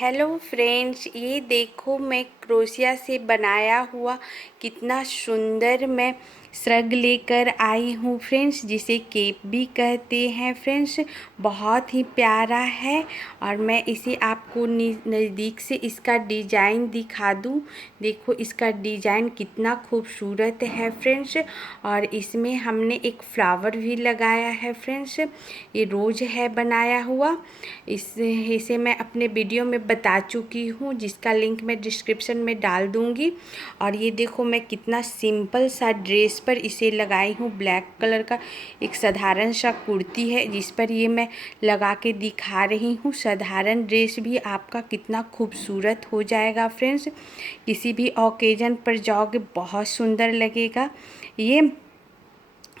Hello friends, ये देखो मैं क्रोशिया से बनाया हुआ कितना सुंदर मैं श्रग लेकर आई हूँ फ्रेंड्स, जिसे केप भी कहते हैं फ्रेंड्स। बहुत ही प्यारा है और मैं इसे आपको नज़दीक से इसका डिज़ाइन दिखा दूँ। देखो इसका डिज़ाइन कितना खूबसूरत है फ्रेंड्स। और इसमें हमने एक फ्लावर भी लगाया है फ्रेंड्स। ये रोज़ है बनाया हुआ। इसे मैं अपने वीडियो में बता चुकी हूँ, जिसका लिंक मैं डिस्क्रिप्शन में डाल दूँगी। और ये देखो मैं कितना सिंपल सा ड्रेस पर इसे लगाई हूँ। ब्लैक कलर का एक साधारण सा कुर्ती है जिस पर ये मैं लगा के दिखा रही हूँ। साधारण ड्रेस भी आपका कितना खूबसूरत हो जाएगा फ्रेंड्स। किसी भी ओकेजन पर जाओगे बहुत सुंदर लगेगा ये।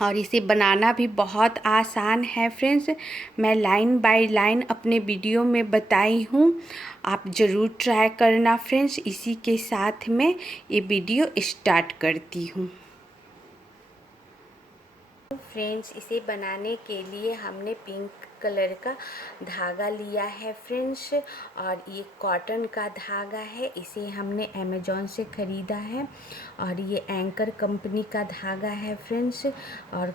और इसे बनाना भी बहुत आसान है फ्रेंड्स। मैं लाइन बाय लाइन अपने वीडियो में बताई हूँ, आप ज़रूर ट्राई करना फ्रेंड्स। इसी के साथ मैं ये वीडियो स्टार्ट करती हूँ। फ्रेंड्स, इसे बनाने के लिए हमने पिंक कलर का धागा लिया है फ्रेंड्स। और ये कॉटन का धागा है, इसे हमने अमेज़ॉन से ख़रीदा है। और ये एंकर कंपनी का धागा है फ्रेंड्स। और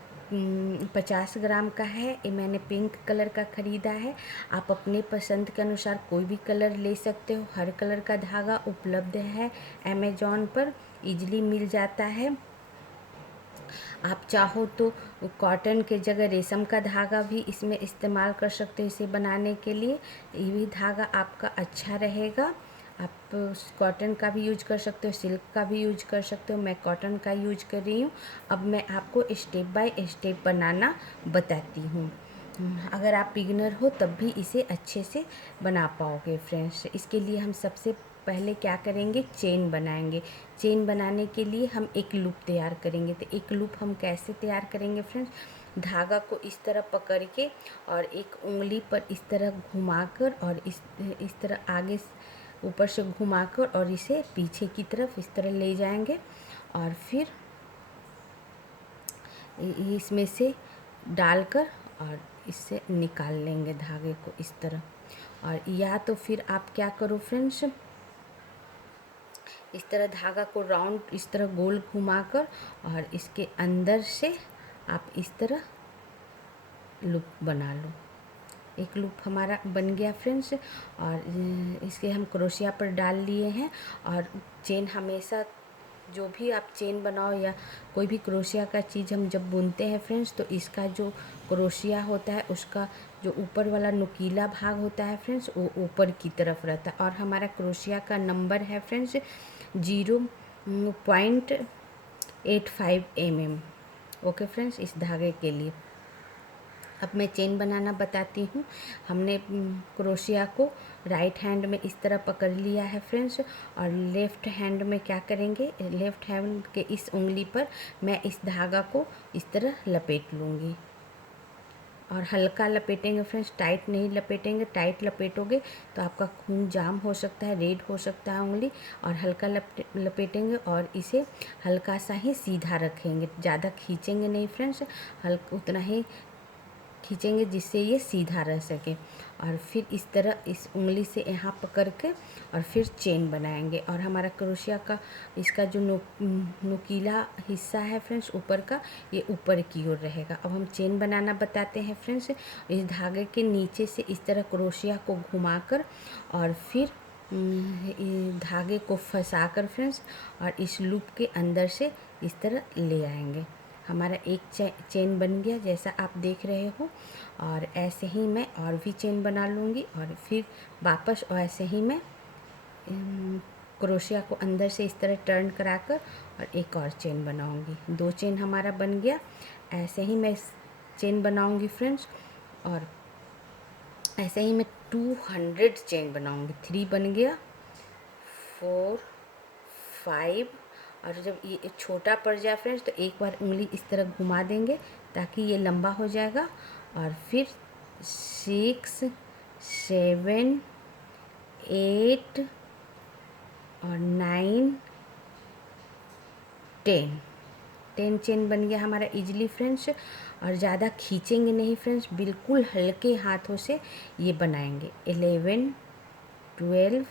50 ग्राम का है। ये मैंने पिंक कलर का ख़रीदा है। आप अपने पसंद के अनुसार कोई भी कलर ले सकते हो। हर कलर का धागा उपलब्ध है अमेज़ॉन पर, ईजिली मिल जाता है। आप चाहो तो कॉटन के जगह रेशम का धागा भी इसमें इस्तेमाल कर सकते हो इसे बनाने के लिए। ये भी धागा आपका अच्छा रहेगा। आप कॉटन का भी यूज कर सकते हो, सिल्क का भी यूज कर सकते हो। मैं कॉटन का यूज कर रही हूँ। अब मैं आपको स्टेप बाय स्टेप बनाना बताती हूँ। अगर आप बिगिनर हो तब भी इसे अच्छे से बना पाओगे फ्रेंड्स। इसके लिए हम सबसे पहले क्या करेंगे, चेन बनाएंगे। चेन बनाने के लिए हम एक लूप तैयार करेंगे। तो एक लूप हम कैसे तैयार करेंगे फ्रेंड्स, धागा को इस तरह पकड़ के और एक उंगली पर इस तरह घुमाकर और इस तरह आगे ऊपर से घुमाकर और इसे पीछे की तरफ इस तरह ले जाएंगे। और फिर इसमें से डालकर और इससे निकाल लेंगे धागे को इस तरह। और या तो फिर आप क्या करो फ्रेंड्स, इस तरह धागा को राउंड इस तरह गोल घुमाकर और इसके अंदर से आप इस तरह लूप बना लो। एक लूप हमारा बन गया फ्रेंड्स। और इसके हम क्रोशिया पर डाल लिए हैं। और चेन हमेशा जो भी आप चेन बनाओ या कोई भी क्रोशिया का चीज़ हम जब बुनते हैं फ्रेंड्स, तो इसका जो क्रोशिया होता है उसका जो ऊपर वाला नुकीला भाग होता है फ्रेंड्स, वो ऊपर की तरफ रहता है। और हमारा क्रोशिया का नंबर है फ्रेंड्स 0.85 mm। ओके फ्रेंड्स, इस धागे के लिए। अब मैं चेन बनाना बताती हूँ। हमने क्रोशिया को राइट हैंड में इस तरह पकड़ लिया है फ्रेंड्स। और लेफ़्ट हैंड में क्या करेंगे, लेफ़्ट हैंड के इस उंगली पर मैं इस धागा को इस तरह लपेट लूँगी। और हल्का लपेटेंगे फ्रेंड्स, टाइट नहीं लपेटेंगे। टाइट लपेटोगे तो आपका खून जाम हो सकता है, रेड हो सकता है उंगली। और हल्का लपेटेंगे और इसे हल्का सा ही सीधा रखेंगे, ज़्यादा खींचेंगे नहीं फ्रेंड्स, हल्का उतना ही खींचेंगे जिससे ये सीधा रह सके। और फिर इस तरह इस उंगली से यहाँ पकड़ के और फिर चेन बनाएंगे। और हमारा क्रोशिया का इसका जो नुकीला हिस्सा है फ्रेंड्स ऊपर का, ये ऊपर की ओर रहेगा। अब हम चेन बनाना बताते हैं फ्रेंड्स। इस धागे के नीचे से इस तरह क्रोशिया को घुमाकर और फिर धागे को फंसाकर फ्रेंड्स और इस लूप के अंदर से इस तरह ले आएंगे। हमारा एक चेन बन गया जैसा आप देख रहे हो। और ऐसे ही मैं और भी चेन बना लूँगी और फिर वापस ऐसे ही मैं क्रोशिया को अंदर से इस तरह टर्न कराकर और एक और चेन बनाऊँगी। 2 चेन हमारा बन गया। ऐसे ही मैं चेन बनाऊँगी फ्रेंड्स। और ऐसे ही मैं 200 चेन बनाऊँगी। 3 बन गया, 4, 5। और जब ये छोटा पड़ जाए फ्रेंड्स तो एक बार उंगली इस तरह घुमा देंगे ताकि ये लंबा हो जाएगा। और फिर 6, 7, 8 और 9, 10 चेन बन गया हमारा इजीली फ्रेंड्स। और ज़्यादा खींचेंगे नहीं फ्रेंड्स, बिल्कुल हल्के हाथों से ये बनाएंगे। 11, 12,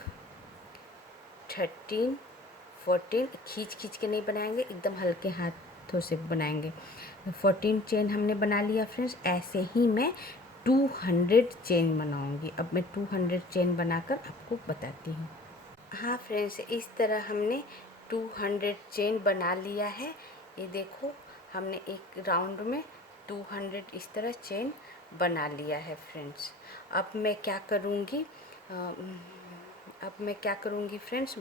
13, 14, खींच के नहीं बनाएंगे, एकदम हल्के हाथों से बनाएंगे। 14 चेन हमने बना लिया फ्रेंड्स। ऐसे ही मैं 200 चेन बनाऊंगी। अब मैं 200 चेन बनाकर आपको बताती हूँ। हाँ फ्रेंड्स, इस तरह हमने 200 चेन बना लिया है। ये देखो, हमने एक राउंड में 200 इस तरह चेन बना लिया है फ्रेंड्स। अब मैं क्या करूँगी फ्रेंड्स,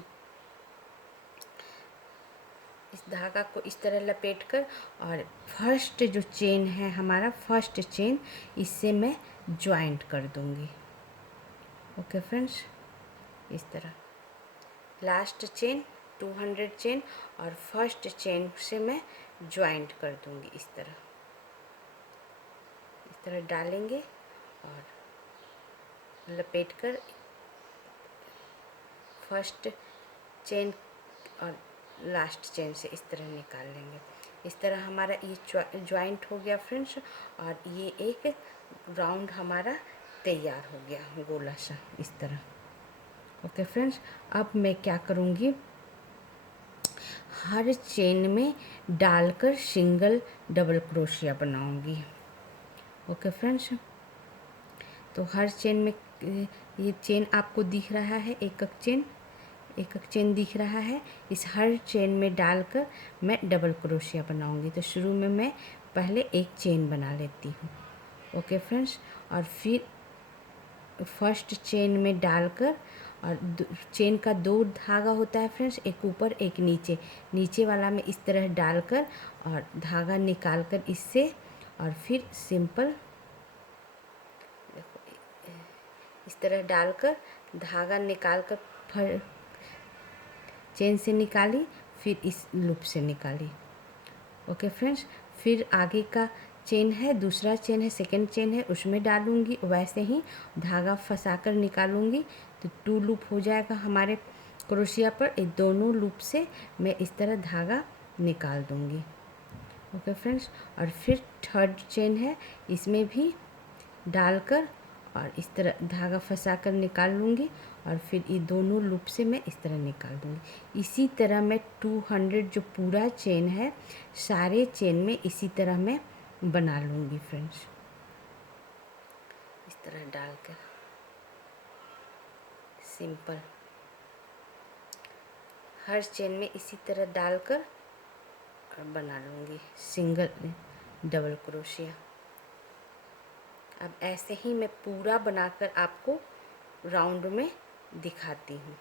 इस धागा को इस तरह लपेट कर, और फर्स्ट जो चेन है हमारा, फर्स्ट चेन, इससे मैं ज्वाइंट कर दूँगी। ओके फ्रेंड्स, इस तरह लास्ट चेन 200 चेन और फर्स्ट चेन से मैं ज्वाइंट कर दूंगी। इस तरह डालेंगे और लपेट कर फर्स्ट चेन और लास्ट चेन से इस तरह निकाल लेंगे। इस तरह हमारा ये ज्वाइंट हो गया फ्रेंड्स, और ये एक राउंड हमारा तैयार हो गया, गोला सा इस तरह। ओके फ्रेंड्स, अब मैं क्या करूँगी, हर चेन में डालकर सिंगल डबल क्रोशिया बनाऊंगी। ओके फ्रेंड्स, तो हर चेन में, ये चेन आपको दिख रहा है, एक एक चेन दिख रहा है, इस हर चेन में डालकर मैं डबल क्रोशिया बनाऊंगी। तो शुरू में मैं पहले एक चेन बना लेती हूँ। ओके फ्रेंड्स, और फिर फर्स्ट चेन में डालकर, और चेन का 2 धागा होता है फ्रेंड्स, एक ऊपर एक नीचे, नीचे वाला में इस तरह डालकर और धागा निकालकर इससे, और फिर सिंपल देखो इस तरह डालकर धागा निकालकर चेन से निकाली, फिर इस लूप से निकाली। ओके फ्रेंड्स, फिर आगे का चेन है, दूसरा चेन है, सेकंड चेन है, उसमें डालूंगी, वैसे ही धागा फंसाकर निकालूंगी। तो 2 लूप हो जाएगा हमारे क्रोशिया पर। ये दोनों लूप से मैं इस तरह धागा निकाल दूंगी। ओके फ्रेंड्स, और फिर थर्ड चेन है, इसमें भी डालकर और इस तरह धागा फंसाकर निकाल लूँगी, और फिर ये दोनों लूप से मैं इस तरह निकाल दूँगी। इसी तरह मैं 200 जो पूरा चेन है, सारे चेन में इसी तरह मैं बना लूँगी फ्रेंड्स। इस तरह डालकर सिंपल हर चेन में इसी तरह डालकर और बना लूँगी सिंगल डबल क्रोशिया। अब ऐसे ही मैं पूरा बनाकर आपको राउंड में दिखाती हूँ।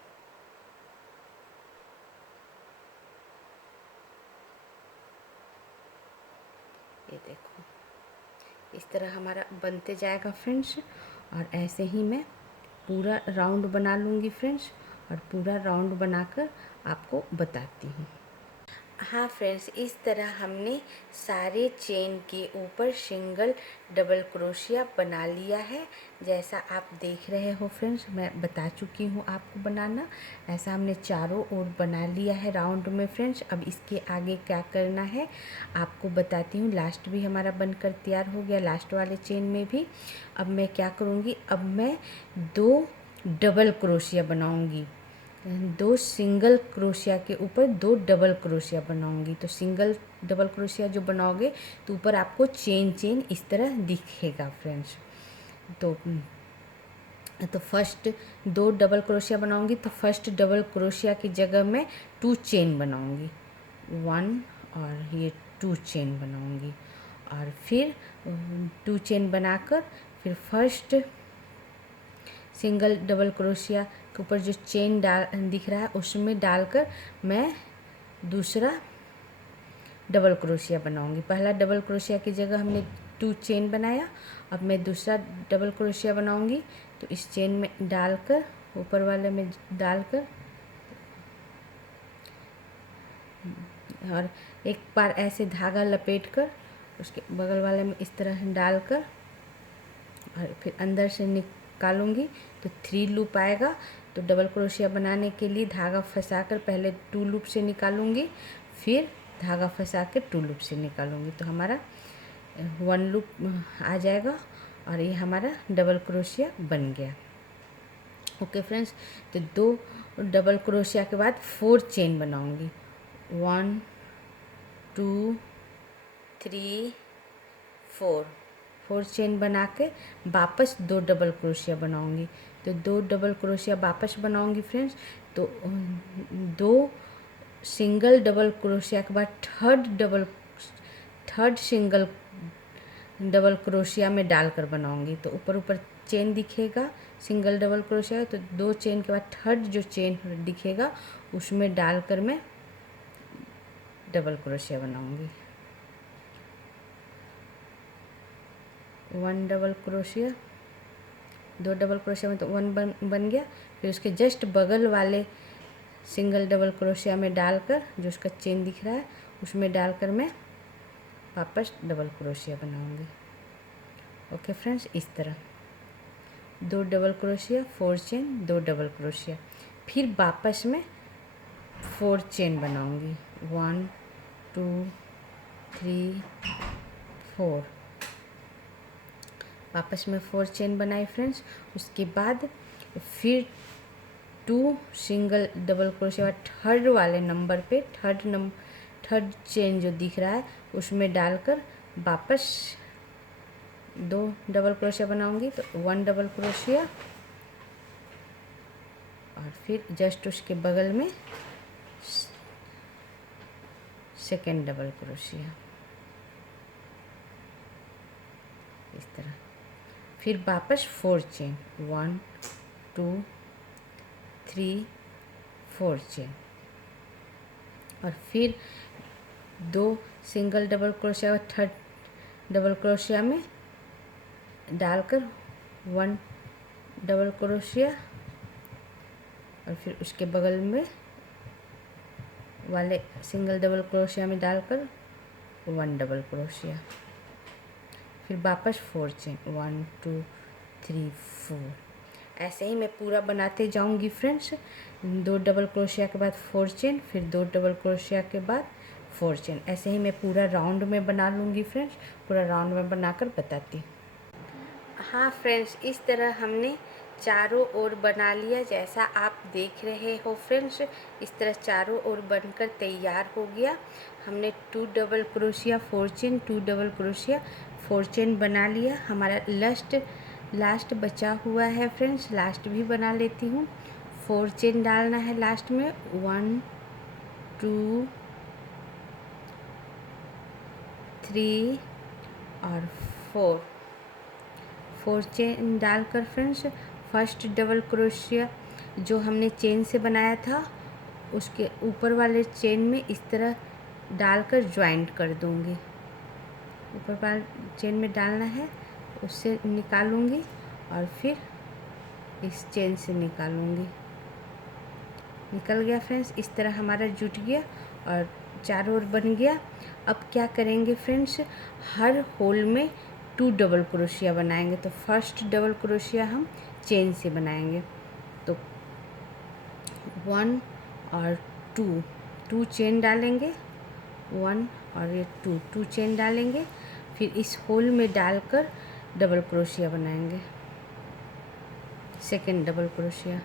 ये देखो, इस तरह हमारा बनते जाएगा फ्रेंड्स, और ऐसे ही मैं पूरा राउंड बना लूँगी फ्रेंड्स, और पूरा राउंड बनाकर आपको बताती हूँ। हाँ फ्रेंड्स, इस तरह हमने सारे चेन के ऊपर सिंगल डबल क्रोशिया बना लिया है। जैसा आप देख रहे हो फ्रेंड्स, मैं बता चुकी हूँ आपको बनाना। ऐसा हमने चारों ओर बना लिया है राउंड में फ्रेंड्स। अब इसके आगे क्या करना है आपको बताती हूँ। लास्ट भी हमारा बनकर तैयार हो गया, लास्ट वाले चेन में भी। अब मैं क्या करूँगी, अब मैं 2 डबल क्रोशिया बनाऊँगी। 2 सिंगल क्रोशिया के ऊपर 2 डबल क्रोशिया बनाऊंगी। तो सिंगल डबल क्रोशिया जो बनाओगे तो ऊपर आपको चेन इस तरह दिखेगा फ्रेंड्स। तो फर्स्ट 2 डबल क्रोशिया बनाऊंगी, तो फर्स्ट डबल क्रोशिया की जगह मैं 2 चेन बनाऊंगी, 1 और ये 2 चेन बनाऊंगी, और फिर 2 चेन बनाकर फिर फर्स्ट सिंगल डबल क्रोशिया के ऊपर जो चेन दिख रहा है उसमें डालकर मैं दूसरा डबल क्रोशिया बनाऊंगी। पहला डबल क्रोशिया की जगह हमने 2 चेन बनाया, अब मैं दूसरा डबल क्रोशिया बनाऊंगी। तो इस चेन में डालकर, ऊपर वाले में डालकर, और एक बार ऐसे धागा लपेटकर उसके बगल वाले में इस तरह डालकर और फिर अंदर से निकालूंगी तो 3 लूप आएगा। तो डबल क्रोशिया बनाने के लिए धागा फंसाकर पहले 2 लूप से निकालूंगी, फिर धागा फंसा के 2 लूप से निकालूंगी, तो हमारा 1 लूप आ जाएगा और ये हमारा डबल क्रोशिया बन गया। ओके फ्रेंड्स, तो 2 डबल क्रोशिया के बाद 4 चेन बनाऊंगी। 1 2 3 4 चेन बना के वापस 2 डबल क्रोशिया बनाऊंगी। तो 2 डबल क्रोशिया वापस बनाऊंगी फ्रेंड्स। तो 2 सिंगल डबल क्रोशिया के बाद थर्ड सिंगल डबल क्रोशिया में डालकर बनाऊंगी। तो ऊपर ऊपर चेन दिखेगा सिंगल डबल क्रोशिया, तो 2 चेन के बाद थर्ड जो चेन दिखेगा उसमें डालकर मैं डबल क्रोशिया बनाऊंगी। 1 डबल क्रोशिया, 2 डबल क्रोशिया में तो 1 बन गया। फिर उसके जस्ट बगल वाले सिंगल डबल क्रोशिया में डालकर जो उसका चेन दिख रहा है उसमें डालकर मैं वापस डबल क्रोशिया बनाऊंगी। ओके फ्रेंड्स, इस तरह 2 double crochet, 4 chain, 2 double crochet, फिर वापस में 4 चेन बनाऊंगी। 1 2 3 4, वापस में 4 चेन बनाई फ्रेंड्स। उसके बाद फिर 2 सिंगल डबल क्रोशिया थर्ड वाले नंबर पे थर्ड चेन जो दिख रहा है उसमें डालकर वापस 2 डबल क्रोशिया बनाऊंगी। तो 1 डबल क्रोशिया और फिर जस्ट उसके बगल में सेकेंड डबल क्रोशिया, इस तरह। फिर वापस 4 चेन, 1 2 3 4 चेन, और फिर 2 सिंगल डबल क्रोशिया और थर्ड डबल क्रोशिया में डालकर 1 डबल क्रोशिया और फिर उसके बगल में वाले सिंगल डबल क्रोशिया में डालकर 1 डबल क्रोशिया, फिर वापस 4 चेन, 1 2 3 4। ऐसे ही मैं पूरा बनाते जाऊंगी फ्रेंड्स। 2 डबल क्रोशिया के बाद 4 चेन, फिर 2 डबल क्रोशिया के बाद 4 चेन। ऐसे ही मैं पूरा राउंड में बना लूँगी फ्रेंड्स। पूरा राउंड में बनाकर बताती हूँ। हाँ फ्रेंड्स, इस तरह हमने चारों ओर बना लिया जैसा आप देख रहे हो फ्रेंड्स। इस तरह चारों ओर बनकर तैयार हो गया। हमने 2 double crochet 4 chain, 2 double crochet 4 chain बना लिया। हमारा लास्ट बचा हुआ है फ्रेंड्स, लास्ट भी बना लेती हूँ। 4 चेन डालना है लास्ट में, 1 2 3 और 4 चेन डालकर फ्रेंड्स फर्स्ट डबल क्रोशिया जो हमने चेन से बनाया था उसके ऊपर वाले चेन में इस तरह डालकर ज्वाइंट कर दूंगी। ऊपर वाले चेन में डालना है, उससे निकालूंगी और फिर इस चेन से निकालूंगी। निकल गया फ्रेंड्स, इस तरह हमारा जुट गया और चारों ओर बन गया। अब क्या करेंगे फ्रेंड्स, हर होल में 2 डबल क्रोशिया बनाएंगे। तो फर्स्ट डबल क्रोशिया हम चेन से बनाएंगे। तो 1 और 2 चेन डालेंगे, 1 और ये 2 चेन डालेंगे। फिर इस होल में डालकर डबल क्रोशिया बनाएंगे, second double crochet.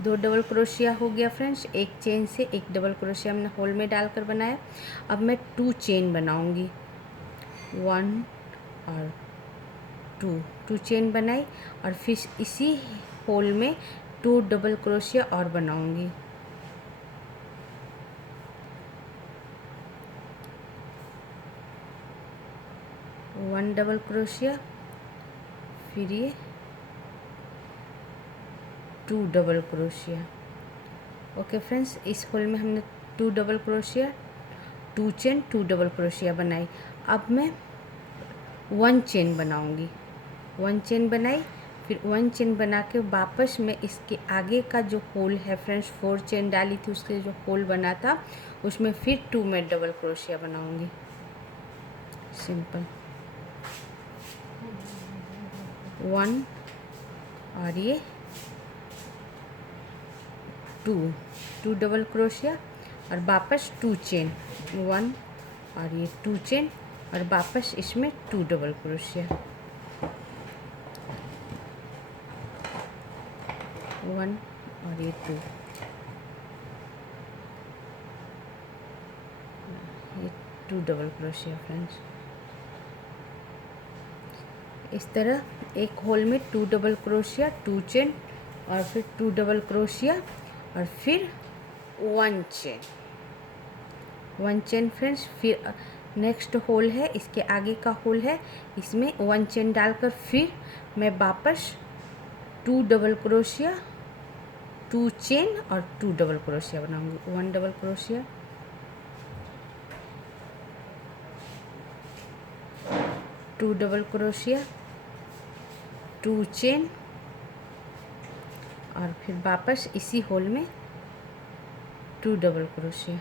2 double crochet हो गया फ्रेंड्स। एक चेन से एक डबल क्रोशिया हमने होल में डालकर बनाया। अब मैं 2 चेन बनाऊंगी, 1 और 2 चेन बनाई और फिर इसी होल में 2 डबल क्रोशिया और बनाऊंगी। वन डबल क्रोशिया, फिर ये 2 डबल क्रोशिया। ओके फ्रेंड्स, इस होल में हमने 2 double crochet, 2 chain, 2 double crochet बनाई। अब मैं 1 चेन बनाऊंगी। 1 चेन बनाई, फिर 1 चेन बना के वापस मैं इसके आगे का जो होल है फ्रेंड्स, 4 चेन डाली थी उसके जो होल बना था उसमें फिर 2 में डबल क्रोशिया बनाऊंगी। सिंपल 1 और ये 2 डबल क्रोशिया और वापस 2 चेन, 1 और ये 2 चेन और वापस इसमें 2 डबल क्रोशिया। 1 और ये 2, ये 2 डबल क्रोशिया फ्रेंड्स। इस तरह एक होल में 2 डबल क्रोशिया, 2 चेन और फिर 2 डबल क्रोशिया और फिर 1 चेन, 1 चेन फ्रेंड्स। फिर नेक्स्ट होल है, इसके आगे का होल है, इसमें 1 चेन डालकर फिर मैं वापस 2 डबल क्रोशिया, 2 चेन और 2 डबल क्रोशिया बनाऊंगी। 1 double crochet, 2 double crochet, 2 chain और फिर वापस इसी होल में 2 डबल क्रोशिया,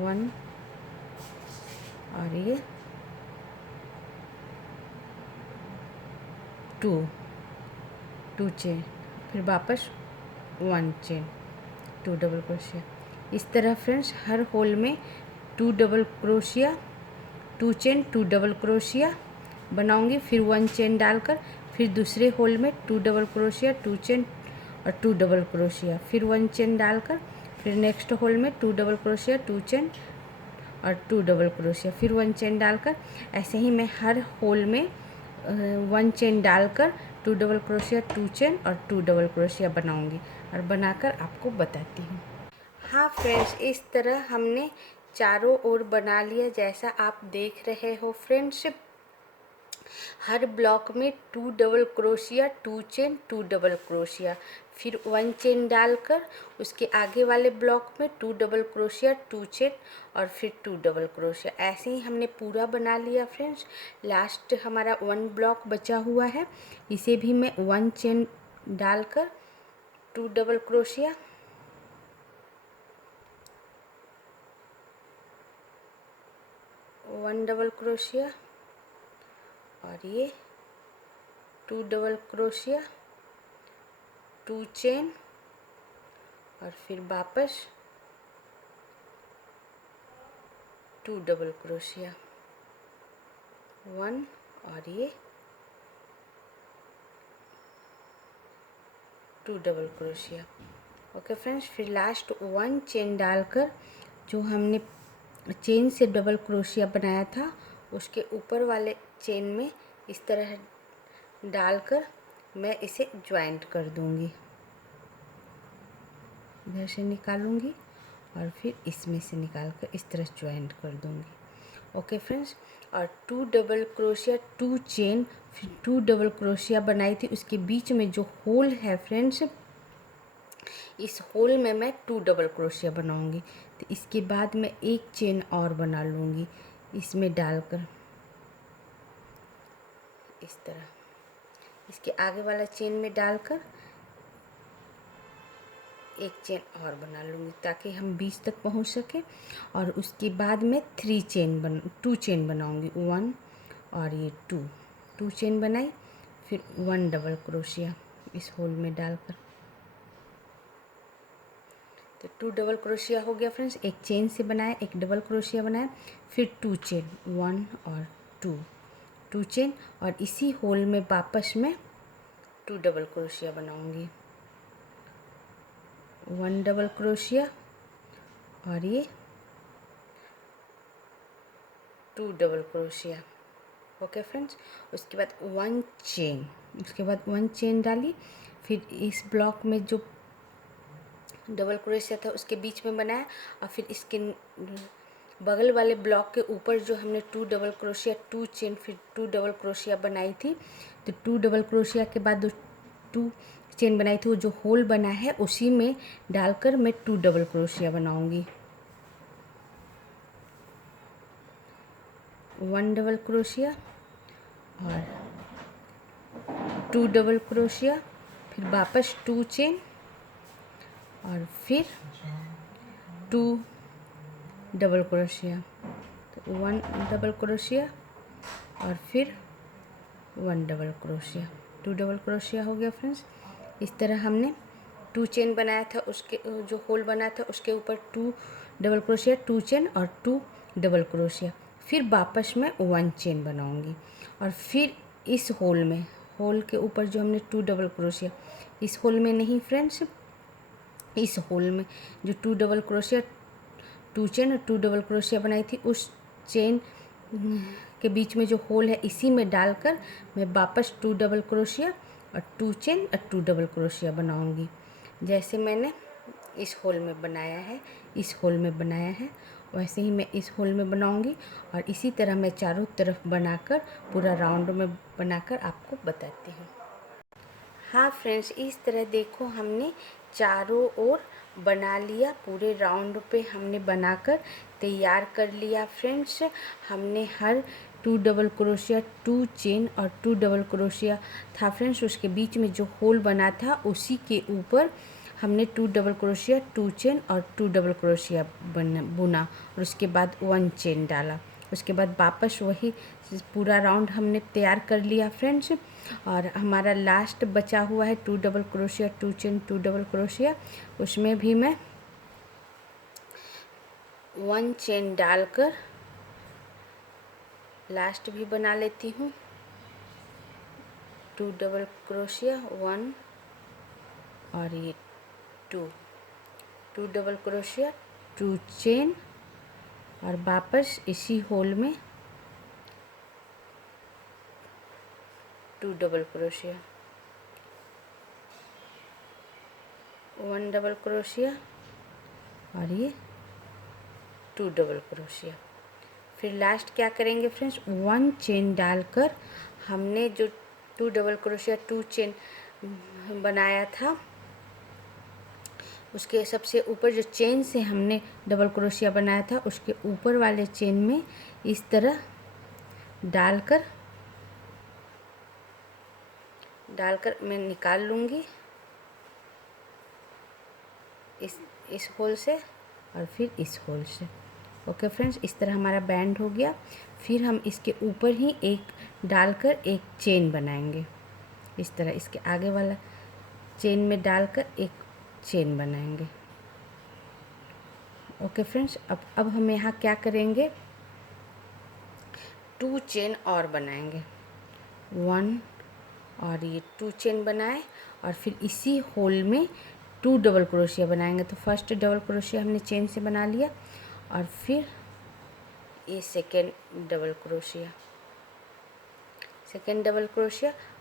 1 और ये 2 चेन, फिर वापस 1 चेन, 2 डबल क्रोशिया। इस तरह फ्रेंड्स हर होल में 2 double crochet, 2 chain, 2 double crochet बनाऊंगी। फिर 1 चेन डालकर फिर दूसरे होल में 2 डबल क्रोशिया, 2 चेन और 2 डबल क्रोशिया, फिर 1 चेन डालकर फिर नेक्स्ट होल में 2 डबल क्रोशिया, 2 चेन और 2 डबल क्रोशिया, फिर 1 चेन डालकर, ऐसे ही मैं हर होल में 1 चेन डालकर 2 डबल क्रोशिया, 2 चेन और 2 डबल क्रोशिया बनाऊंगी और बनाकर आपको बताती हूँ। हाँ फ्रेंड्स, इस तरह हमने चारों ओर बना लिया जैसा आप देख रहे हो फ्रेंड्स। हर ब्लॉक में 2 double crochet, 2 chain, 2 double crochet, फिर 1 चेन डालकर उसके आगे वाले ब्लॉक में 2 डबल क्रोशिया, 2 चेन और फिर 2 डबल क्रोशिया। ऐसे ही हमने पूरा बना लिया फ्रेंड्स। लास्ट हमारा 1 ब्लॉक बचा हुआ है, इसे भी मैं 1 चेन डालकर 2 डबल क्रोशिया, 1 डबल क्रोशिया और ये 2 डबल क्रोशिया, 2 चेन और फिर वापस 2 डबल क्रोशिया, 1 और ये 2 डबल क्रोशिया। ओके फ्रेंड्स, फिर लास्ट 1 चेन डालकर जो हमने चेन से डबल क्रोशिया बनाया था उसके ऊपर वाले चेन में इस तरह डालकर मैं इसे ज्वाइंट कर दूंगी। इधर से निकालूंगी और फिर इसमें से निकाल कर इस तरह ज्वाइंट कर दूंगी। ओके फ्रेंड्स, और 2 डबल क्रोशिया, 2 चेन, फिर 2 डबल क्रोशिया बनाई थी, उसके बीच में जो होल है फ्रेंड्स, इस होल में मैं 2 डबल क्रोशिया बनाऊंगी। तो इसके बाद मैं एक चेन और बना लूँगी इसमें डालकर, इस तरह इसके आगे वाला चेन में डालकर एक चेन और बना लूँगी ताकि हम 20 तक पहुँच सकें। और उसके बाद मैं 2 चेन बनाऊँगी, 1 और ये 2 चेन बनाई, फिर 1 डबल क्रोशिया इस होल में डालकर। तो 2 डबल क्रोशिया हो गया फ्रेंड्स। एक चेन से बनाया, एक डबल क्रोशिया बनाया, फिर 2 चेन, 1 और 2 चेन और इसी होल में वापस मैं 2 डबल क्रोशिया बनाऊंगी, 1 डबल क्रोशिया और ये 2 डबल क्रोशिया। ओके फ्रेंड्स, उसके बाद 1 चेन डाली, फिर इस ब्लॉक में जो डबल क्रोशिया था उसके बीच में बनाया और फिर इसके बगल वाले ब्लॉक के ऊपर जो हमने 2 डबल क्रोशिया, 2 चेन, फिर 2 डबल क्रोशिया बनाई थी, तो 2 डबल क्रोशिया के बाद 2 चेन बनाई थी, वो जो होल बना है उसी में डालकर मैं 2 डबल क्रोशिया बनाऊंगी, 1 डबल क्रोशिया और 2 डबल क्रोशिया, फिर वापस 2 चेन और फिर 2 डबल क्रोशिया, तो 1 डबल क्रोशिया और फिर 1 डबल क्रोशिया, 2 डबल क्रोशिया हो गया फ्रेंड्स। इस तरह हमने 2 चेन बनाया था, उसके जो होल बना था उसके ऊपर 2 डबल क्रोशिया, 2 चेन और 2 डबल क्रोशिया, फिर वापस मैं 1 चेन बनाऊंगी और फिर इस होल होल के ऊपर जो हमने 2 डबल क्रोशिया, इस होल में नहीं फ्रेंड्स, इस होल में जो 2 डबल क्रोशिया 2 चेन और 2 डबल क्रोशिया बनाई थी, उस चेन के बीच में जो होल है इसी में डालकर मैं वापस 2 डबल क्रोशिया और 2 चेन और 2 डबल क्रोशिया बनाऊंगी। जैसे मैंने इस होल में बनाया है, इस होल में बनाया है, वैसे ही मैं इस होल में बनाऊंगी और इसी तरह मैं चारों तरफ बनाकर पूरा राउंड में बनाकर आपको बताती हूँ। हाँ फ्रेंड्स, इस तरह देखो हमने चारों ओर बना लिया, पूरे राउंड पे हमने बनाकर तैयार कर लिया फ्रेंड्स। हमने हर 2 डबल क्रोशिया 2 चेन और 2 डबल क्रोशिया था फ्रेंड्स, उसके बीच में जो होल बना था उसी के ऊपर हमने 2 डबल क्रोशिया 2 चेन और 2 डबल क्रोशिया बुना और उसके बाद 1 चेन डाला। उसके बाद वापस वही पूरा राउंड हमने तैयार कर लिया फ्रेंड्स। और हमारा लास्ट बचा हुआ है 2 double crochet 2 chain 2 double crochet, उसमें भी मैं 1 चेन डालकर लास्ट भी बना लेती हूँ। 2 डबल क्रोशिया 1 और ये 2 डबल क्रोशिया 2 चेन और वापस इसी होल में 2 डबल क्रोशिया 1 डबल क्रोशिया और ये 2 डबल क्रोशिया। फिर लास्ट क्या करेंगे फ्रेंड्स, 1 चेन डालकर हमने जो 2 डबल क्रोशिया 2 चेन बनाया था, उसके सबसे ऊपर जो चेन से हमने डबल क्रोशिया बनाया था उसके ऊपर वाले चेन में इस तरह डालकर मैं निकाल लूँगी इस होल से और फिर इस होल से। ओके फ्रेंड्स, इस तरह हमारा बैंड हो गया। फिर हम इसके ऊपर ही एक डालकर एक चेन बनाएंगे, इस तरह इसके आगे वाला चेन में डालकर एक चेन बनाएंगे। ओके फ्रेंड्स, अब हम यहाँ क्या करेंगे, 2 चेन और बनाएंगे। 1 और ये 2 चेन बनाए और फिर इसी होल में 2 डबल क्रोशिया बनाएंगे। तो फर्स्ट डबल क्रोशिया हमने चेन से बना लिया और फिर ये सेकेंड डबल क्रोशिया।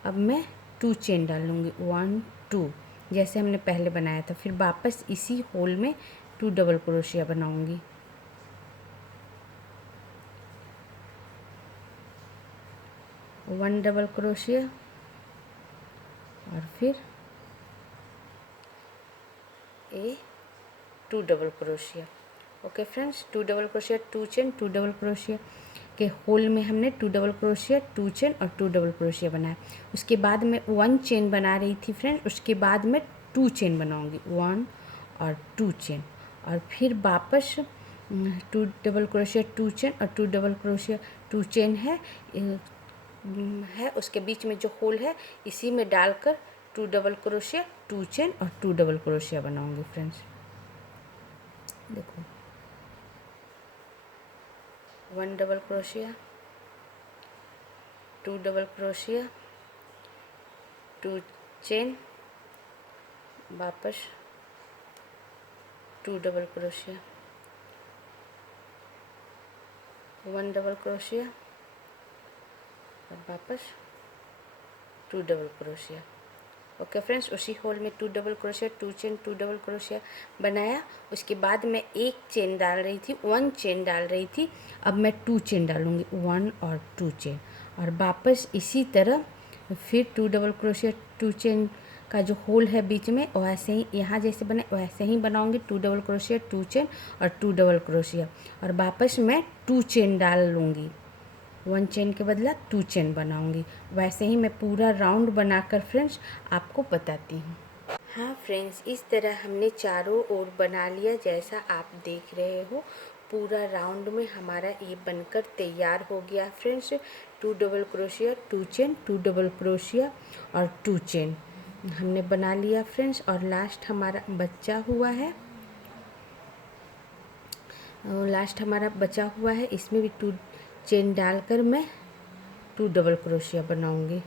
अब मैं 2 चेन डालूँगी 1 2 जैसे हमने पहले बनाया था। फिर वापस इसी होल में 2 डबल क्रोशिया बनाऊँगी। वन डबल क्रोशिया और फिर ये 2 double crochet. Okay friends, 2 double crochet 2 chain 2 double crochet के होल में हमने 2 डबल क्रोशिया 2 चेन और 2 डबल क्रोशिया बनाया। उसके बाद मैं 1 चेन बना रही थी फ्रेंड्स, उसके बाद मैं 2 चेन बनाऊंगी 1 और 2 चेन और फिर वापस 2 डबल क्रोशिया 2 चेन और 2 डबल क्रोशिया 2 चेन है उसके बीच में जो होल है इसी में डालकर 2 डबल क्रोशिया 2 चेन और 2 डबल क्रोशिया बनाऊंगी फ्रेंड्स। देखो 1 double crochet 2 double crochet 2 chain, वापस 2 डबल क्रोशिया 1 डबल क्रोशिया और वापस 2 डबल क्रोशिया। ओके फ्रेंड्स, उसी होल में 2 double crochet 2 chain 2 double crochet बनाया। उसके बाद मैं 1 चेन डाल रही थी, 1 चेन डाल रही थी। अब मैं 2 चेन डालूँगी 1 और 2 चेन और वापस इसी तरह फिर 2 डबल क्रोशिया 2 चेन का जो होल है बीच में वैसे ही यहाँ जैसे बने वैसे ही बनाऊँगी। 2 डबल क्रोशिया 2 चेन और 2 डबल क्रोशिया और वापस मैं 2 चेन डाल लूँगी। 1 चेन के बदला 2 चेन बनाऊंगी। वैसे ही मैं पूरा राउंड बनाकर फ्रेंड्स आपको बताती हूँ। हाँ फ्रेंड्स, इस तरह हमने चारों ओर बना लिया जैसा आप देख रहे हो। पूरा राउंड में हमारा ये बनकर तैयार हो गया friends. 2 double crochet 2 chain 2 double crochet और 2 चेन हमने बना लिया फ्रेंड्स। और लास्ट हमारा बचा हुआ है, इसमें भी 2 चेन डालकर मैं 2 डबल क्रोशिया बनाऊंगी।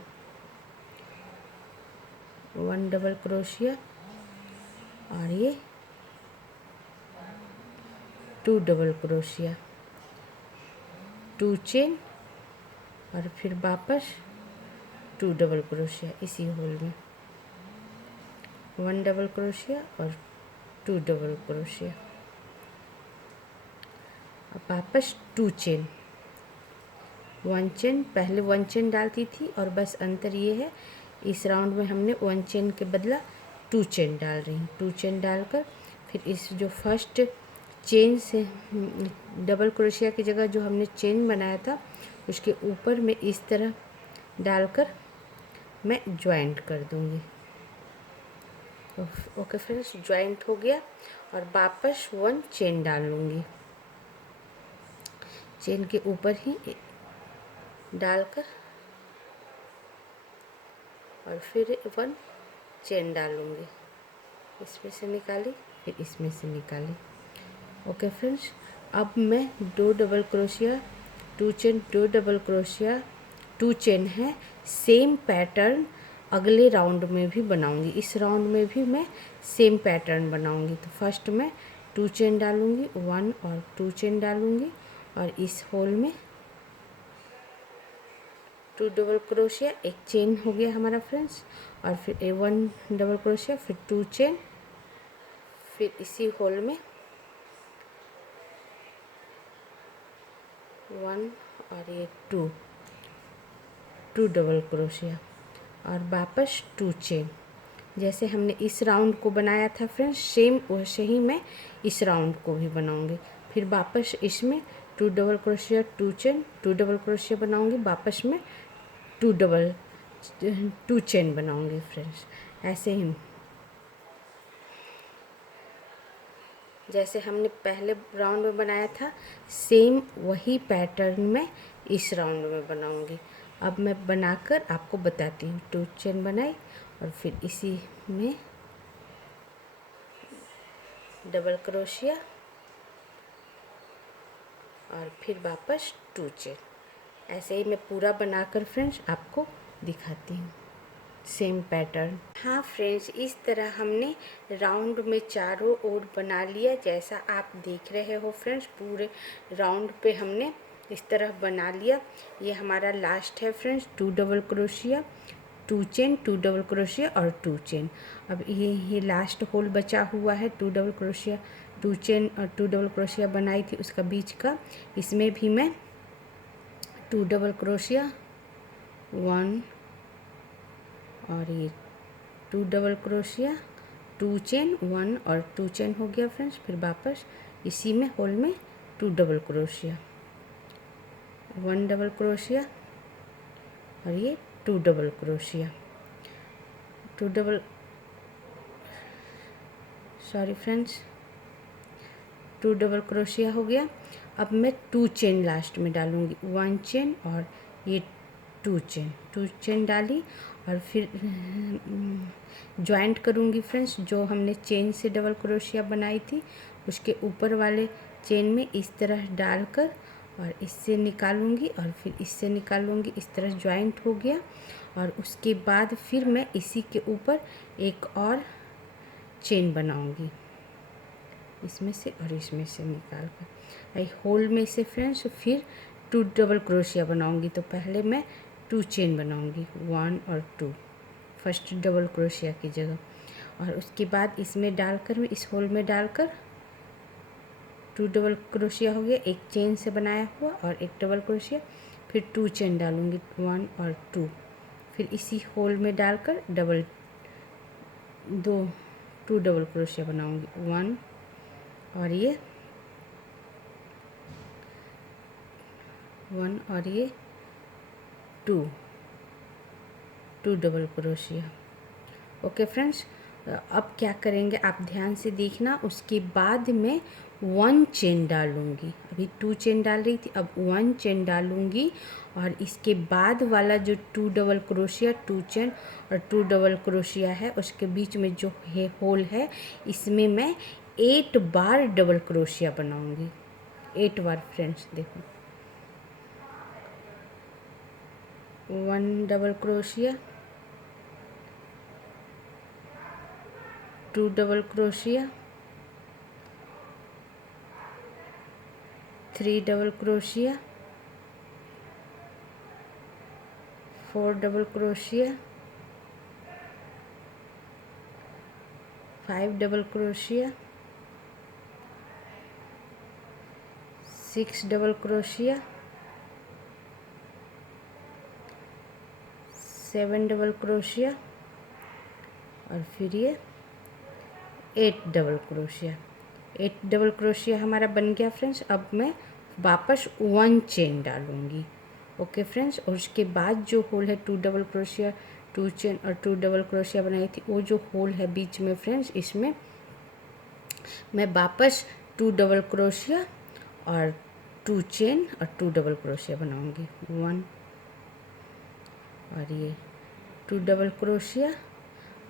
1 डबल क्रोशिया और ये 2 डबल क्रोशिया, 2 चेन और फिर वापस 2 डबल क्रोशिया इसी होल में, 1 डबल क्रोशिया और 2 डबल क्रोशिया, अब वापस 2 चेन, 1 चेन, पहले 1 चेन डालती थी और बस अंतर ये है इस राउंड में हमने 1 चेन के बदला 2 चेन डाल रही हूँ। 2 चेन डालकर फिर इस जो फर्स्ट चेन से डबल क्रोशिया की जगह जो हमने चेन बनाया था उसके ऊपर में इस तरह डालकर मैं ज्वाइंट कर दूँगी। ओके फ्रेंड्स, ज्वाइंट हो गया और वापस 1 चेन डाल लूँगी, चेन के ऊपर ही डालकर और फिर 1 चेन डालूँगी, इसमें से निकाली फिर इसमें से निकाली। ओके फ्रेंड्स, अब मैं 2 double crochet, 2 chain, 2 double crochet, 2 chain है, सेम पैटर्न अगले राउंड में भी बनाऊंगी। इस राउंड में भी मैं सेम पैटर्न बनाऊंगी। तो फर्स्ट मैं 2 चेन डालूंगी, 1 और 2 चेन डालूंगी और इस होल में 2 डबल क्रोशिया, एक चेन हो गया हमारा फ्रेंड्स, और फिर 1 डबल क्रोशिया, फिर 2 चेन, फिर इसी होल में 1 और ये 2 डबल क्रोशिया और वापस 2 चेन। जैसे हमने इस राउंड को बनाया था फ्रेंड्स, सेम वैसे ही मैं इस राउंड को भी बनाऊंगी। फिर वापस इसमें 2 double crochet, 2 chain, 2 double crochet बनाऊंगी, वापस में 2 चेन बनाऊंगी फ्रेंड्स। ऐसे ही जैसे हमने पहले राउंड में बनाया था सेम वही पैटर्न में इस राउंड में बनाऊंगी। अब मैं बनाकर आपको बताती हूँ। 2 चेन बनाई और फिर इसी में डबल क्रोशिया और फिर वापस 2 चेन। ऐसे ही मैं पूरा बनाकर फ्रेंड्स आपको दिखाती हूँ सेम पैटर्न। हाँ फ्रेंड्स, इस तरह हमने राउंड में चारों ओर बना लिया। जैसा आप देख रहे हो फ्रेंड्स, पूरे राउंड पे हमने इस तरह बना लिया। ये हमारा लास्ट है friends, 2 double crochet, 2 chain, 2 double crochet और 2 चेन। अब ये लास्ट होल बचा हुआ है, 2 डबल क्रोशिया, 2 चेन और 2 डबल क्रोशिया बनाई थी उसका बीच का। इसमें भी मैं 2 डबल क्रोशिया, 1 और ये 2 डबल क्रोशिया, 2 चेन, 1 और 2 चेन हो गया फ्रेंड्स। फिर वापस इसी में होल में 2 डबल क्रोशिया, 1 डबल क्रोशिया और ये 2 double crochet, 2 double sorry friends 2 double crochet हो गया। अब मैं 2 चेन लास्ट में डालूंगी, 1 चेन और ये 2 चेन, 2 चेन डाली और फिर ज्वाइंट करूंगी फ्रेंड्स। जो हमने चेन से डबल क्रोशिया बनाई थी उसके ऊपर वाले चेन में इस तरह डालकर और इससे निकालूंगी और फिर इससे निकालूंगी। इस तरह ज्वाइंट हो गया और उसके बाद फिर मैं इसी के ऊपर एक और चेन बनाऊंगी, इसमें से और इसमें से निकाल कर आई होल में से फ्रेंड्स फिर 2 डबल क्रोशिया बनाऊंगी। तो पहले मैं 2 चेन बनाऊंगी, 1 और 2 फर्स्ट डबल क्रोशिया की जगह, और उसके बाद इसमें डालकर मैं इस होल में डालकर 2 डबल क्रोशिया हो गया, एक चेन से बनाया हुआ और एक डबल क्रोशिया, फिर 2 चेन डालूंगी, 1 और 2, फिर इसी होल में डालकर डबल 2 डबल क्रोशिया बनाऊंगी, 1 और ये 1 और ये 2 डबल क्रोशिया। ओके फ्रेंड्स, अब क्या करेंगे आप ध्यान से देखना। उसके बाद मैं 1 चेन डालूंगी, अभी 2 चेन डाल रही थी, अब 1 चेन डालूंगी और इसके बाद वाला जो 2 डबल क्रोशिया, 2 चेन और 2 डबल क्रोशिया है उसके बीच में जो है होल है, इसमें मैं 8 बार डबल क्रोशिया बनाऊंगी, 8 बार फ्रेंड्स। देखो 1 double crochet, 2 double crochet, 3 double crochet, 4 double crochet, 5 double crochet, 6 double crochet, 7 double crochet और फिर ये 8 डबल क्रोशिया। 8 डबल क्रोशिया हमारा बन गया फ्रेंड्स। अब मैं वापस 1 चेन डालूँगी। ओके फ्रेंड्स, और उसके बाद जो होल है 2 डबल क्रोशिया, 2 चेन और 2 डबल क्रोशिया बनाई थी, वो जो होल है बीच में फ्रेंड्स, इसमें मैं वापस 2 डबल क्रोशिया और 2 चेन और 2 डबल क्रोशिया बनाऊँगी। 1 और ये 2 डबल क्रोशिया,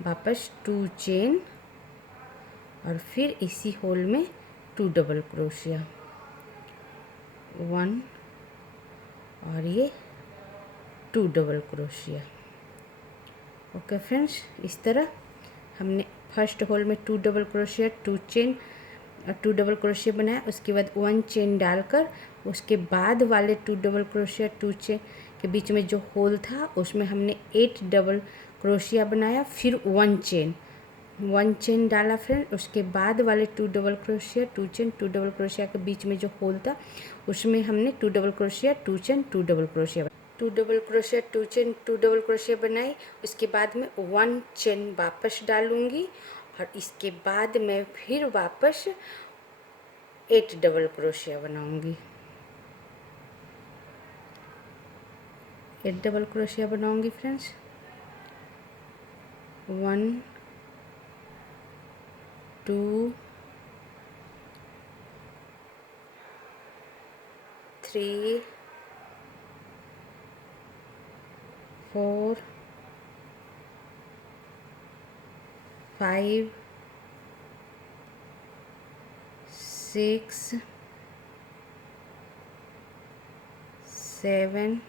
वापस 2 चेन और फिर इसी होल में 2 डबल क्रोशिया, 1 और ये 2 डबल क्रोशिया। ओके फ्रेंड्स, इस तरह हमने फर्स्ट होल में 2 डबल क्रोशिया, 2 चेन और 2 डबल क्रोशिया बनाया। उसके बाद 1 चेन डालकर उसके बाद वाले 2 डबल क्रोशिया, 2 चेन के बीच में जो होल था उसमें हमने 8 डबल क्रोशिया बनाया। फिर 1 चेन डाला फ्रेंड। उसके बाद वाले 2 double crochet, 2 chain, 2 double crochet के बीच में जो होल था उसमें हमने 2 double crochet, 2 chain, 2 double crochet, 2 double crochet, 2 chain, 2 double crochet बनाई। उसके बाद में 1 चेन वापस डालूंगी और इसके बाद मैं फिर वापस 8 डबल क्रोशिया बनाऊंगी। 8 डबल क्रोशिया बनाऊंगी फ्रेंड्स। 1 2 3 4 5 6 7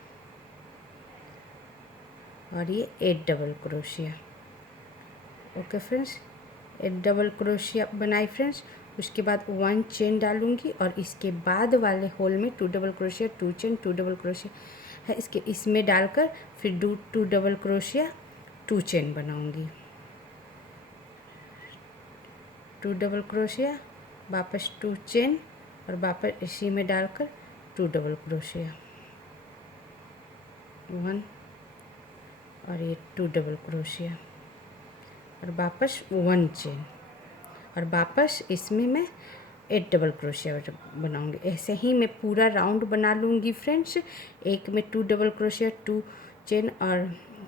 और ये 8 double crochet. Okay friends, 8 double crochet बनाई फ्रेंड्स। उसके बाद 1 चेन डालूंगी और इसके बाद वाले होल में 2 double crochet, 2 chain, 2 double crochet है, इसमें डालकर फिर 2 डबल क्रोशिया, 2 चेन बनाऊंगी। 2 डबल क्रोशिया, वापस 2 चेन और वापस इसी में डालकर 2 डबल क्रोशिया, 1 और ये 2 डबल क्रोशिया और वापस 1 चेन और वापस इसमें मैं 8 डबल क्रोशिया बनाऊंगी। ऐसे ही मैं पूरा राउंड बना लूँगी फ्रेंड्स। एक में 2 डबल क्रोशिया, 2 चेन और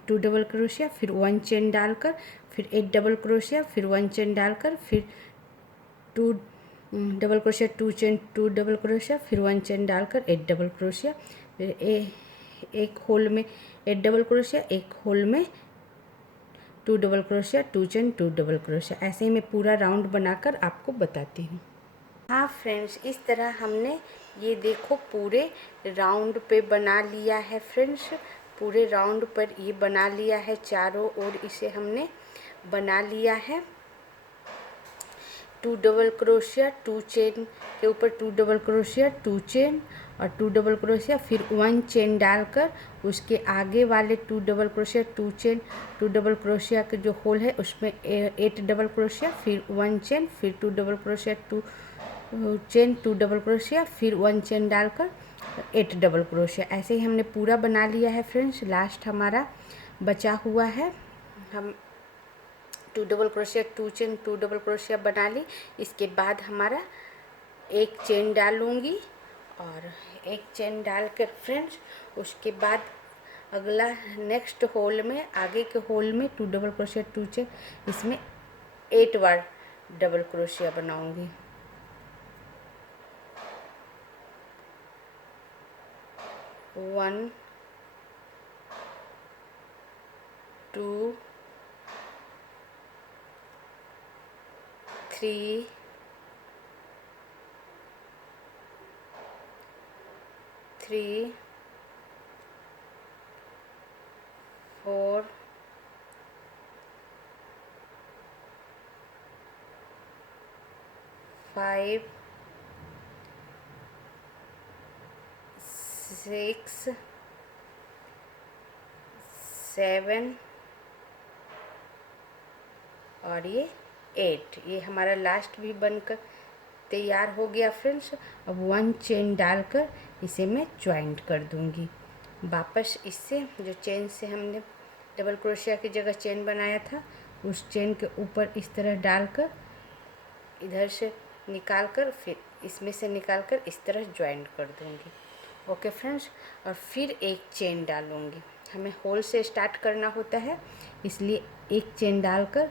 2 डबल क्रोशिया, फिर 1 चेन डालकर फिर 8 डबल क्रोशिया, फिर 1 चेन डालकर फिर 2 double crochet, 2 chain, 2 double crochet, फिर 1 चेन डालकर 8 डबल क्रोशिया, फिर एक होल में 8 डबल क्रोशिया, एक होल में 2 double crochet, 2 chain, 2 double crochet. ऐसे ही मैं पूरा राउंड बनाकर आपको बताती हूँ। हाँ फ्रेंड्स, इस तरह हमने ये देखो पूरे राउंड पे बना लिया है फ्रेंड्स। पूरे राउंड पर ये बना लिया है, चारों ओर इसे हमने बना लिया है। 2 डबल क्रोशिया, 2 चेन के ऊपर 2 डबल क्रोशिया, 2 चेन और 2 डबल क्रोशिया, फिर 1 चेन डालकर उसके आगे वाले 2 double crochet, 2 chain, 2 double crochet के जो होल है उसमें 8 डबल क्रोशिया, फिर 1 चेन, फिर 2 double crochet, 2 chain, 2 double crochet, फिर 1 चेन डालकर 8 डबल क्रोशिया। ऐसे ही हमने पूरा बना लिया है फ्रेंड्स। लास्ट हमारा बचा हुआ है। हम 2 double crochet, 2 chain, 2 double crochet बना ली। इसके बाद हमारा एक चेन डालूँगी और एक चेन डालकर फ्रेंड्स उसके बाद अगला नेक्स्ट होल में, आगे के होल में 2 डबल क्रोशिया, 2 चेन, इसमें 8 बार डबल क्रोशिया बनाऊँगी। 1 2 3 3 4 5 6 7 और ये 8। ये हमारा लास्ट भी बनकर तैयार हो गया फ्रेंड्स। अब 1 चेन डालकर इसे मैं ज्वाइंट कर दूंगी। वापस इससे जो चेन से हमने डबल क्रोशिया की जगह चेन बनाया था उस चेन के ऊपर इस तरह डालकर इधर से निकाल कर फिर इसमें से निकाल कर इस तरह ज्वाइंट कर दूंगी। ओके फ्रेंड्स, और फिर एक चेन डालूंगी। हमें होल से स्टार्ट करना होता है, इसलिए एक चेन डालकर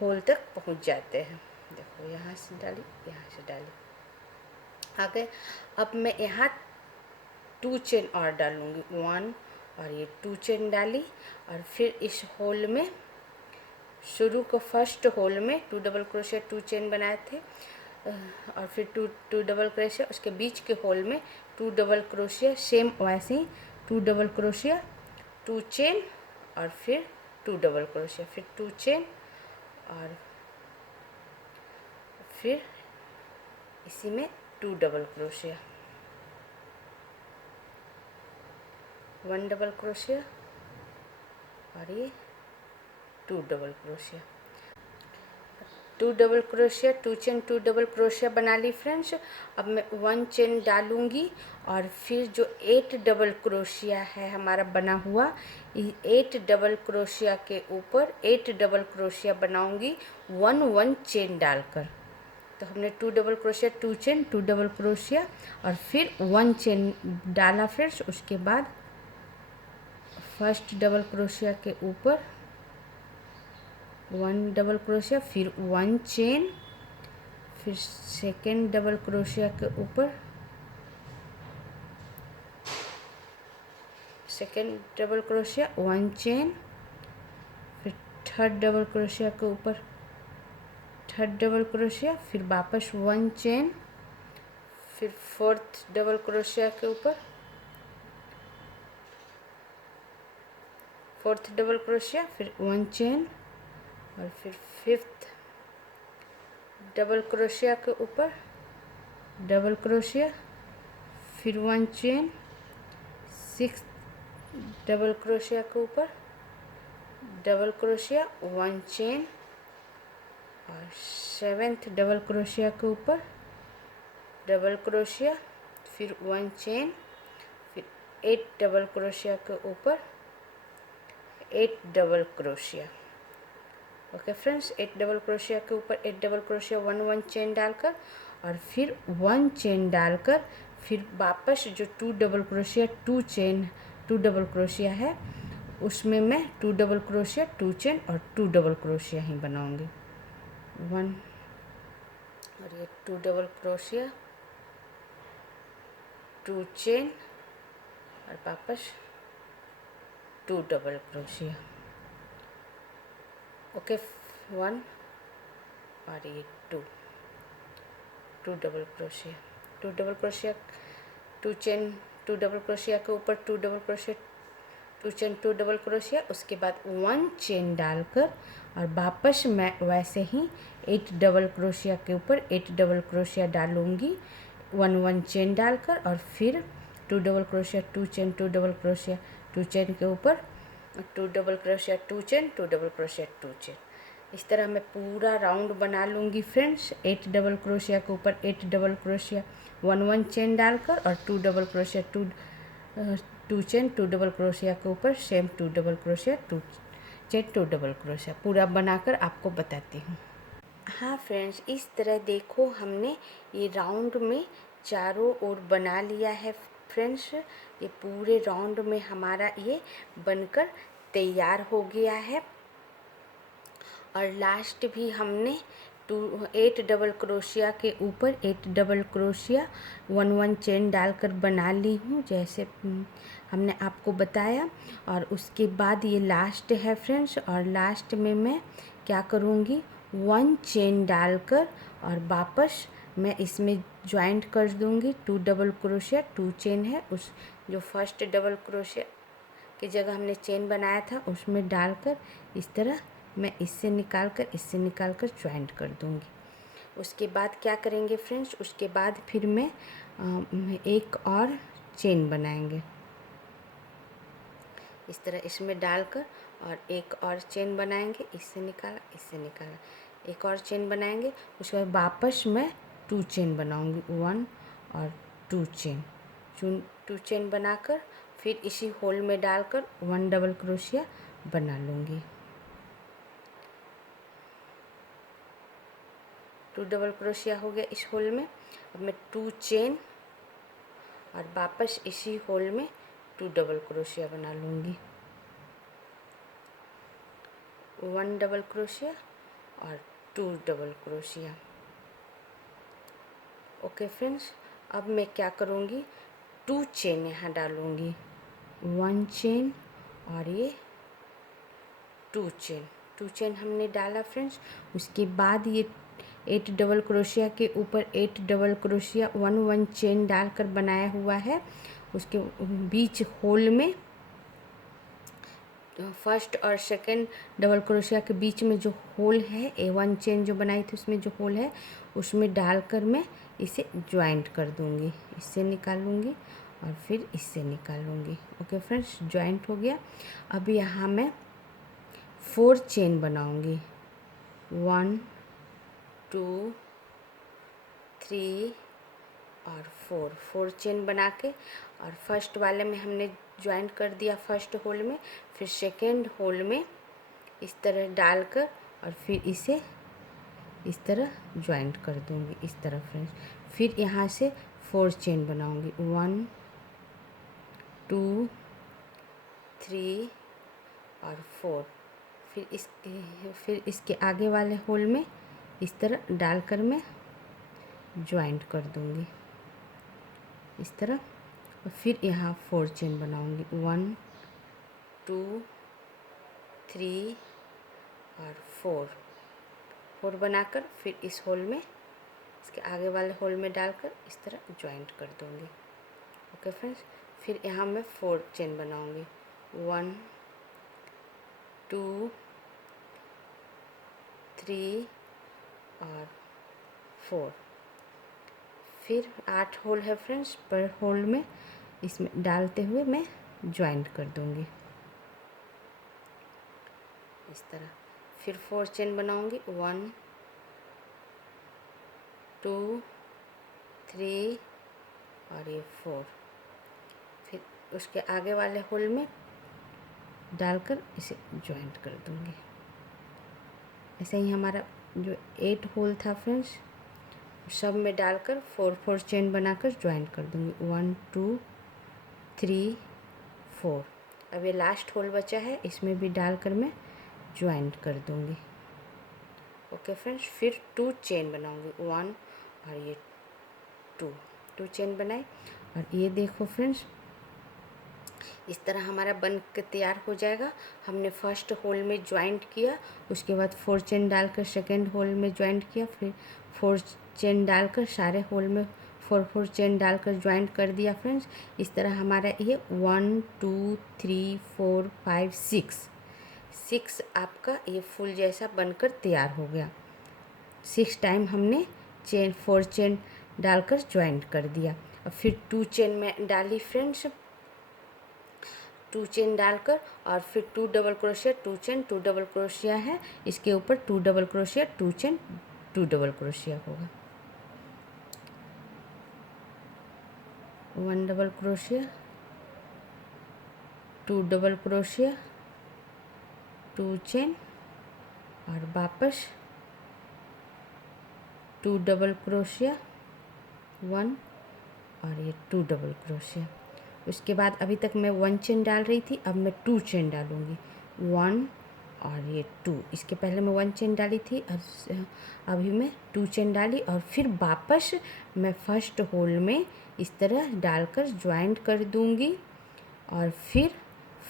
होल तक पहुंच जाते हैं। देखो यहाँ से डाली, यहाँ से डाली, आगे। अब मैं यहाँ 2 चेन और डालूंगी, 1 और ये 2 चेन डाली, और फिर इस होल में शुरू को फर्स्ट होल में 2 डबल क्रोशिया 2 चेन बनाए थे, और फिर 2 डबल क्रोशिया, उसके बीच के होल में 2 डबल क्रोशिया, सेम वैसे ही 2 डबल क्रोशिया 2 चेन, और फिर 2 डबल क्रोशिया, फिर 2 चेन, और फिर इसी में 2 डबल क्रोशिया, 1 डबल क्रोशिया, और ये 2 double crochet, 2 double crochet 2 chain 2 double crochet बना ली फ्रेंड्स। अब मैं 1 चेन डालूंगी, और फिर जो 8 डबल क्रोशिया है हमारा बना हुआ, 8 डबल क्रोशिया के ऊपर 8 डबल क्रोशिया बनाऊंगी 1 चेन डालकर। तो हमने 2 double crochet 2 chain 2 double crochet और फिर 1 चेन डाला फ्रेंड्स। उसके बाद फर्स्ट डबल क्रोशिया के ऊपर 1 डबल क्रोशिया, फिर 1 चेन, फिर सेकेंड डबल क्रोशिया के ऊपर सेकेंड डबल क्रोशिया 1 चेन, फिर थर्ड डबल क्रोशिया के ऊपर थर्ड डबल क्रोशिया, फिर वापस 1 चेन, फिर फोर्थ डबल क्रोशिया के ऊपर फोर्थ डबल क्रोशिया, फिर 1 चेन, और फिर फिफ्थ डबल क्रोशिया के ऊपर डबल क्रोशिया, फिर 1 चेन, सिक्स डबल क्रोशिया के ऊपर डबल क्रोशिया 1 चेन, और सेवेंथ डबल क्रोशिया के ऊपर डबल क्रोशिया, फिर 1 चेन, फिर 8 डबल क्रोशिया के ऊपर 8 double crochet. Okay friends, 8 double crochet के ऊपर 8 डबल क्रोशिया 1 चेन डालकर, और फिर 1 चेन डालकर फिर वापस जो 2 double crochet 2 chain 2 double crochet है उसमें मैं 2 डबल क्रोशिया 2 चेन और 2 डबल क्रोशिया ही बनाऊंगी। 1 और ये 2 डबल क्रोशिया 2 चेन और वापस 2 डबल क्रोशिया। ओके, 1 और ये 2 double crochet 2 double crochet 2 chain 2 double crochet के ऊपर 2 double crochet 2 chain 2 double crochet, उसके बाद 1 चेन डालकर और वापस मैं वैसे ही 8 डबल क्रोशिया के ऊपर 8 डबल क्रोशिया डालूंगी 1 चेन डालकर, और फिर 2 double crochet 2 chain 2 double crochet 2 chain के ऊपर 2 double crochet 2 chain 2 double crochet 2 chain. इस तरह मैं पूरा राउंड बना लूँगी फ्रेंड्स। 8 डबल क्रोशिया के ऊपर 8 डबल क्रोशिया 1 चेन डालकर और 2 double crochet 2 chain 2 double crochet के ऊपर same 2 double crochet 2 chain 2 double crochet पूरा बनाकर आपको बताती हूँ। हाँ फ्रेंड्स, इस तरह देखो हमने ये राउंड में चारों ओर बना लिया है फ्रेंड्स। ये पूरे राउंड में हमारा ये बनकर तैयार हो गया है। और लास्ट भी हमने 8 डबल क्रोशिया के ऊपर 8 डबल क्रोशिया 1 चेन डालकर बना ली हूँ जैसे हमने आपको बताया। और उसके बाद ये लास्ट है फ्रेंड्स, और लास्ट में मैं क्या करूँगी 1 चेन डालकर और वापस मैं इसमें ज्वाइंट कर दूँगी 2 डबल क्रोशिया 2 चेन है उस जो फर्स्ट डबल क्रोशिया की जगह हमने चेन बनाया था उसमें डालकर इस तरह मैं इससे निकाल कर ज्वाइंट कर दूँगी। उसके बाद क्या करेंगे फ्रेंड्स, उसके बाद फिर मैं एक और चेन बनाएंगे इस तरह इसमें डालकर, और एक और चेन बनाएंगे, इससे निकाला इससे निकाला, एक और चेन बनाएंगे। उसके बाद वापस मैं 2 चेन बनाऊंगी, 1 और 2 चेन, 2 चेन बनाकर फिर इसी होल में डालकर 1 डबल क्रोशिया बना लूँगी। 2 डबल क्रोशिया हो गया इस होल में। अब मैं 2 चेन और वापस इसी होल में 2 डबल क्रोशिया बना लूँगी, 1 डबल क्रोशिया और 2 डबल क्रोशिया। ओके फ्रेंड्स, अब मैं क्या करूँगी, 2 चेन यहाँ डालूँगी, 1 चेन और ये 2 चेन, 2 चेन हमने डाला फ्रेंड्स। उसके बाद ये 8 डबल क्रोशिया के ऊपर 8 डबल क्रोशिया 1 चेन डालकर बनाया हुआ है। उसके बीच होल में फर्स्ट और सेकंड डबल क्रोशिया के बीच में जो होल है, A1 चेन जो बनाई थी उसमें जो होल है, उसमें डालकर मैं इसे ज्वाइंट कर दूंगी, इससे निकालूंगी और फिर इससे निकालूंगी। ओके फ्रेंड्स, ज्वाइंट हो गया। अब यहाँ मैं 4 चेन बनाऊंगी, 1 2 3 और 4 चेन बना के, और फर्स्ट वाले में हमने ज्वाइंट कर दिया फर्स्ट होल में, फिर सेकेंड होल में इस तरह डालकर और फिर इसे इस तरह ज्वाइंट कर दूंगी इस तरह फ्रेंड्स। फिर यहाँ से 4 चेन बनाऊंगी, 1 2 3 और 4। फिर इसके आगे वाले होल में इस तरह डालकर मैं ज्वाइंट कर दूंगी इस तरह, और फिर यहाँ 4 चेन बनाऊंगी, 1 2 3 और 4 बनाकर फिर इस होल में, इसके आगे वाले होल में डालकर इस तरह ज्वाइंट कर दूंगी। ओके फ्रेंड्स, फिर यहाँ मैं 4 चेन बनाऊंगी, 1 2 3 और 4। फिर 8 होल है फ्रेंड्स, पर होल में इसमें डालते हुए मैं ज्वाइंट कर दूंगी इस तरह। फिर 4 चेन बनाऊंगी, 1 2 3 और ये 4। फिर उसके आगे वाले होल में डालकर इसे ज्वाइंट कर दूंगी। ऐसे ही हमारा जो 8 होल था फ्रेंड्स, सब में डालकर 4 चेन बनाकर ज्वाइंट कर दूंगी, 1 2 3 4। अब ये लास्ट होल बचा है, इसमें भी डालकर मैं ज्वाइंट कर दूंगी। ओके फ्रेंड्स, फिर 2 चेन बनाऊंगी, 1 और ये 2 चेन बनाए। और ये देखो फ्रेंड्स, इस तरह हमारा बन के तैयार हो जाएगा। हमने फर्स्ट होल में ज्वाइंट किया, उसके बाद 4 चेन डालकर सेकेंड होल में ज्वाइंट किया, फिर 4 चेन डालकर सारे होल में 4 चेन डालकर ज्वाइंट कर दिया फ्रेंड्स। इस तरह हमारा ये 1 2 3 4 5 6 आपका ये फूल जैसा बनकर तैयार हो गया। 6 टाइम हमने 4 चेन डालकर ज्वाइंट कर दिया। और फिर 2 चेन में डाली फ्रेंड्स, 2 चेन डालकर और फिर 2 double crochet, 2 chain, 2 double crochet है, इसके ऊपर 2 double crochet, 2 chain, 2 double crochet होगा, 1 double crochet, 2 double crochet, 2 chain और वापस 2 डबल क्रोशिया, 1 और ये 2 डबल क्रोशिया। उसके बाद अभी तक मैं 1 चेन डाल रही थी, अब मैं 2 चेन डालूँगी, 1 और ये 2। इसके पहले मैं 1 चेन डाली थी और अभी मैं 2 चेन डाली, और फिर वापस मैं फर्स्ट होल में इस तरह डालकर ज्वाइंट कर दूँगी, और फिर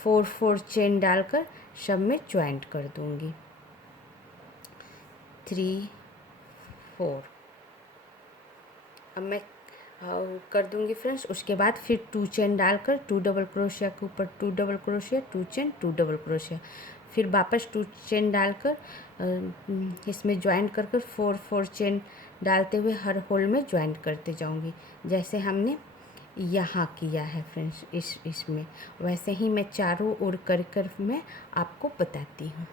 4 चेन डालकर सब में ज्वाइंट कर दूँगी, 3 4। अब मैं कर दूंगी फ्रेंड्स। उसके बाद फिर 2 चेन डालकर 2 डबल क्रोशिया के ऊपर 2 double crochet, 2 chain, 2 double crochet, फिर वापस 2 चेन डालकर इसमें ज्वाइंट कर 4 चेन डालते हुए हर होल में ज्वाइंट करते जाऊंगी, जैसे हमने यहाँ किया है फ्रेंड्स। इसमें वैसे ही मैं चारों ओर कर मैं आपको बताती हूँ।